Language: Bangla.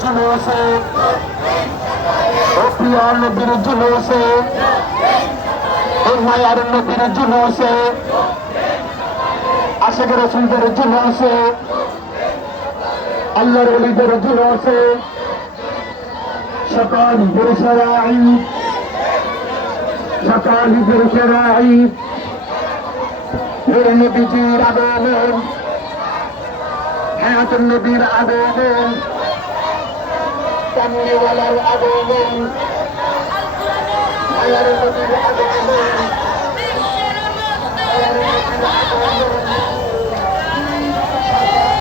জুলুসে ও প্রিয় নবীর জুলুসে ও মায়ার নবীর জুলুসে আশিক রাসূলদের জুলুসে আল্লাহর ওলিদের জুলুসে সকল পুরুষেরা ঈদ সকল পুরুষেরা ঈদ নূর নবীজির আগমন হায়াতুন নবীর আগমন কামলিওয়ালার আগমন মায়ার নবীর আগমন মায়ার নবীর আগমন